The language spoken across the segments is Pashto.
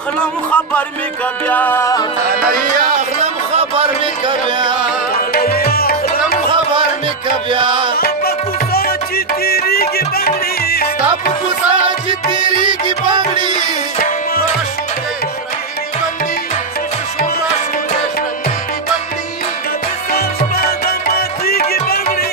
اخلم خبر می کبیا اخلم خبر می کبیا اخلم خبر می کبیا پکو ساچ تیری کی بنگڑی تب کو ساچ تیری کی بنگڑی ماشوتے شرنگی بنگڑی شو ماشوتے شرنگی بنگڑی دب سرش پدا ماتی کی بنگڑی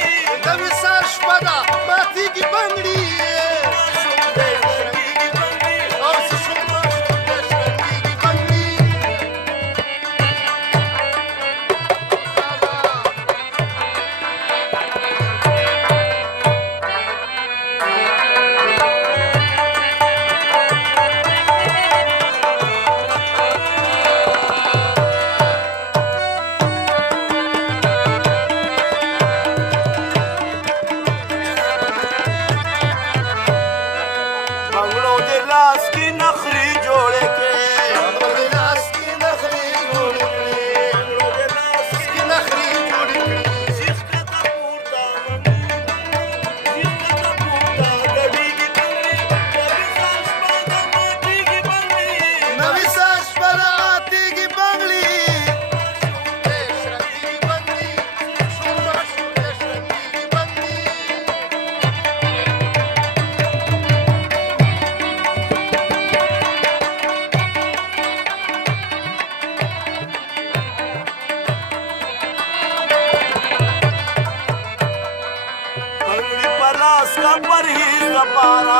پرہیز کا پارا